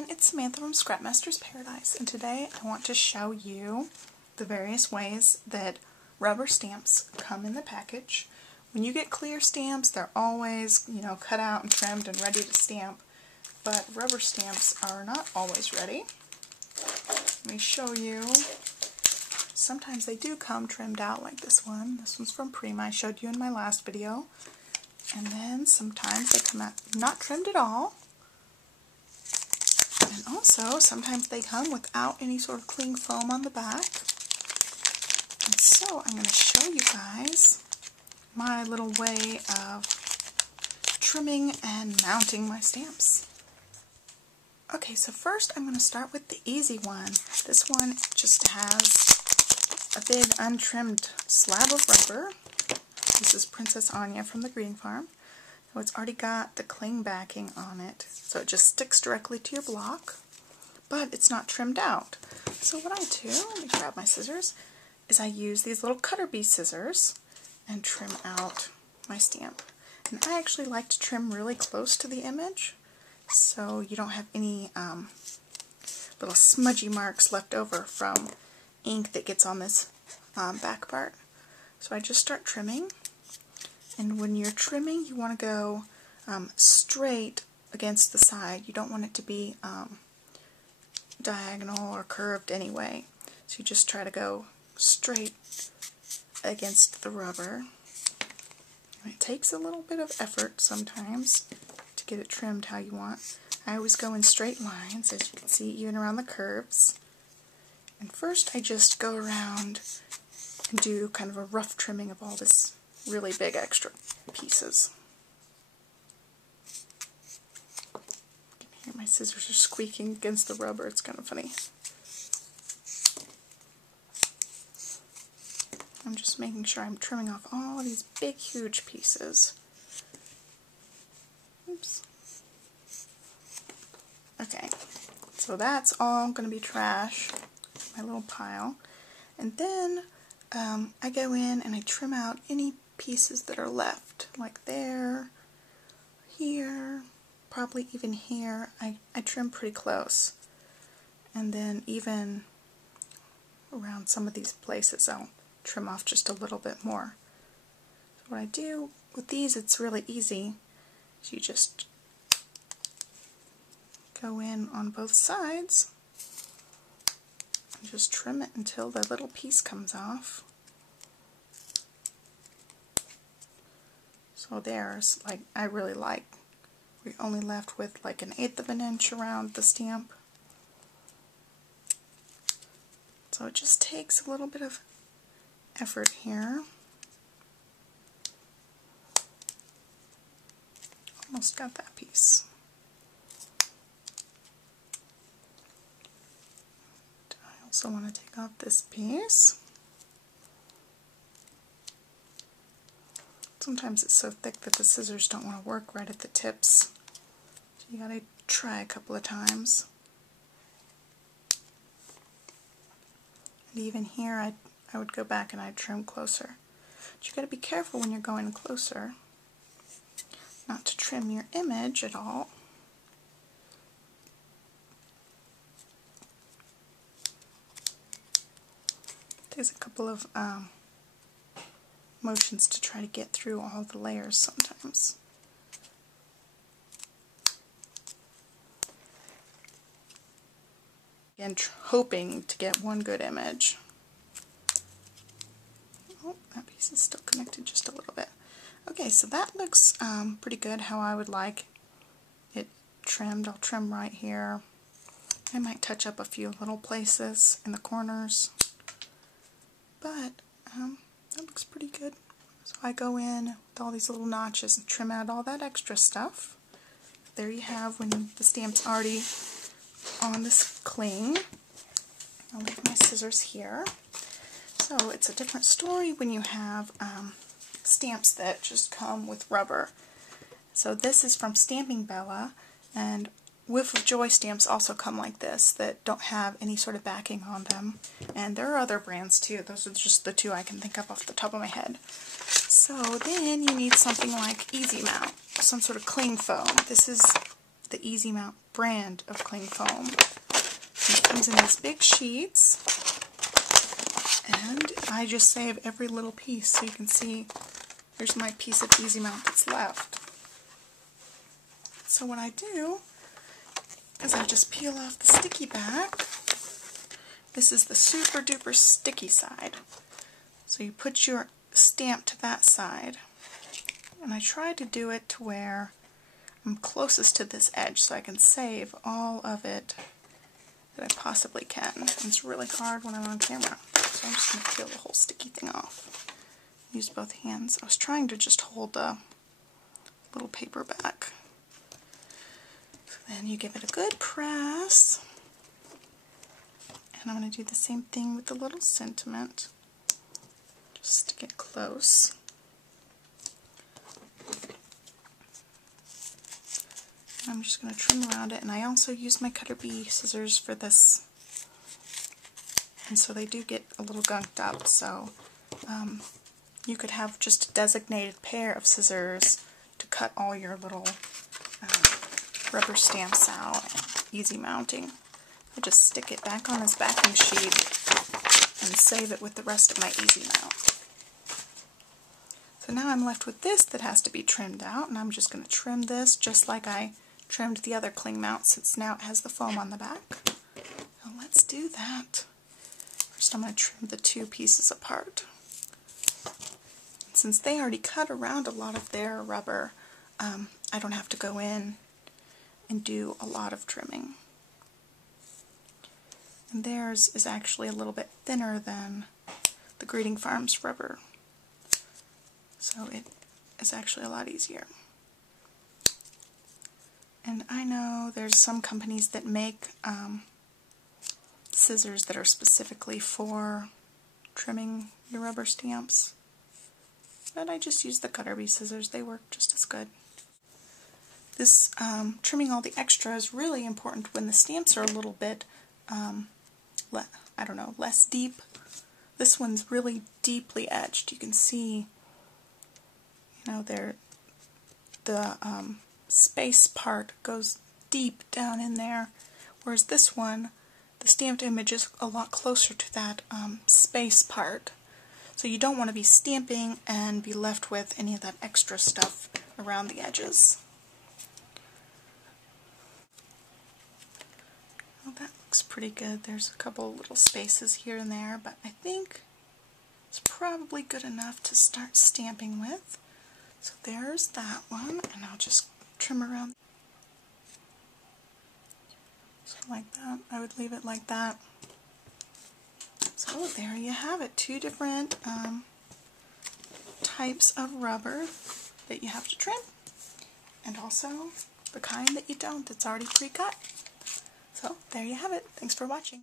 everyone, it's Samantha from Scrapmaster's Paradise, and today I want to show you the various ways that rubber stamps come in the package. When you get clear stamps, they're always, cut out and trimmed and ready to stamp, but rubber stamps are not always ready. Let me show you. Sometimes they do come trimmed out like this one. This one's from Prima, I showed you in my last video. And then sometimes they come out not trimmed at all. And also, sometimes they come without any sort of cling foam on the back. And so, I'm going to show you guys my little way of trimming and mounting my stamps. Okay, so first I'm going to start with the easy one. This one just has a big untrimmed slab of rubber. This is Princess Anya from the Green Farm. So it's already got the cling backing on it, so it just sticks directly to your block, but it's not trimmed out. So what I do, let me grab my scissors, is I use these little cutter bee scissors and trim out my stamp. And I actually like to trim really close to the image, so you don't have any little smudgy marks left over from ink that gets on this back part. So I just start trimming. And when you're trimming, you want to go straight against the side. You don't want it to be diagonal or curved anyway. So you just try to go straight against the rubber. And it takes a little bit of effort sometimes to get it trimmed how you want. I always go in straight lines, as you can see, even around the curves. And first I just go around and do kind of a rough trimming of all this really big extra pieces. You can hear my scissors are squeaking against the rubber, it's kind of funny. I'm just making sure I'm trimming off all these big huge pieces. Oops. Okay, so that's all going to be trash, my little pile. And then I go in and I trim out any pieces that are left, like there, here, probably even here. I trim pretty close. And then even around some of these places I'll trim off just a little bit more. So what I do with these, it's really easy. So you just go in on both sides and just trim it until the little piece comes off. So there's, like, I really like, we're only left with like 1/8 of an inch around the stamp. So it just takes a little bit of effort here. Almost got that piece. I also want to take off this piece. Sometimes it's so thick that the scissors don't want to work right at the tips. So you gotta try a couple of times. And even here I would go back and I'd trim closer. But you gotta be careful when you're going closer not to trim your image at all. It takes a couple of motions to try to get through all the layers sometimes. Again, hoping to get one good image. Oh, that piece is still connected just a little bit. Okay, so that looks pretty good how I would like it trimmed. I'll trim right here. I might touch up a few little places in the corners, but that looks pretty good. So I go in with all these little notches and trim out all that extra stuff. There you have when the stamp's already on this cling. I'll leave my scissors here. So it's a different story when you have stamps that just come with rubber. So this is from Stamping Bella, and Whiff of Joy stamps also come like this that don't have any sort of backing on them. And there are other brands too. Those are just the two I can think of off the top of my head. So then you need something like Easy Mount, some sort of cling foam. This is the Easy Mount brand of cling foam. It comes in these big sheets, and I just save every little piece so you can see here's my piece of Easy Mount that's left. So what I do is I just peel off the sticky back. This is the super duper sticky side. So you put your stamp to that side, and I try to do it to where I'm closest to this edge so I can save all of it that I possibly can. And it's really hard when I'm on camera, so I'm just going to peel the whole sticky thing off. Use both hands. I was trying to just hold a little paper back. So then you give it a good press. And I'm going to do the same thing with the little sentiment. Just stick it close. And I'm just going to trim around it, and I also use my Cutter Bee scissors for this. And so they do get a little gunked up, so you could have just a designated pair of scissors to cut all your little rubber stamps out and easy mounting. I just stick it back on this backing sheet and save it with the rest of my Easy Mount. So now I'm left with this that has to be trimmed out, and I'm just going to trim this just like I trimmed the other cling mount, since now it has the foam on the back. Now let's do that. First I'm going to trim the two pieces apart. Since they already cut around a lot of their rubber, I don't have to go in and do a lot of trimming. And theirs is actually a little bit thinner than the Greeting Farms rubber, so it is actually a lot easier. And I know there's some companies that make scissors that are specifically for trimming your rubber stamps, but I just use the Cutter Bee scissors. They work just as good. This trimming all the extra is really important when the stamps are a little bit less deep. This one's really deeply etched. You can see, the space part goes deep down in there, whereas this one, the stamped image is a lot closer to that space part. So you don't want to be stamping and be left with any of that extra stuff around the edges. Well, that looks pretty good. There's a couple little spaces here and there, but I think it's probably good enough to start stamping with. So there's that one, and I'll just trim around. So like that. I would leave it like that. So there you have it. Two different types of rubber that you have to trim, and also the kind that you don't, that's already pre-cut. So there you have it. Thanks for watching.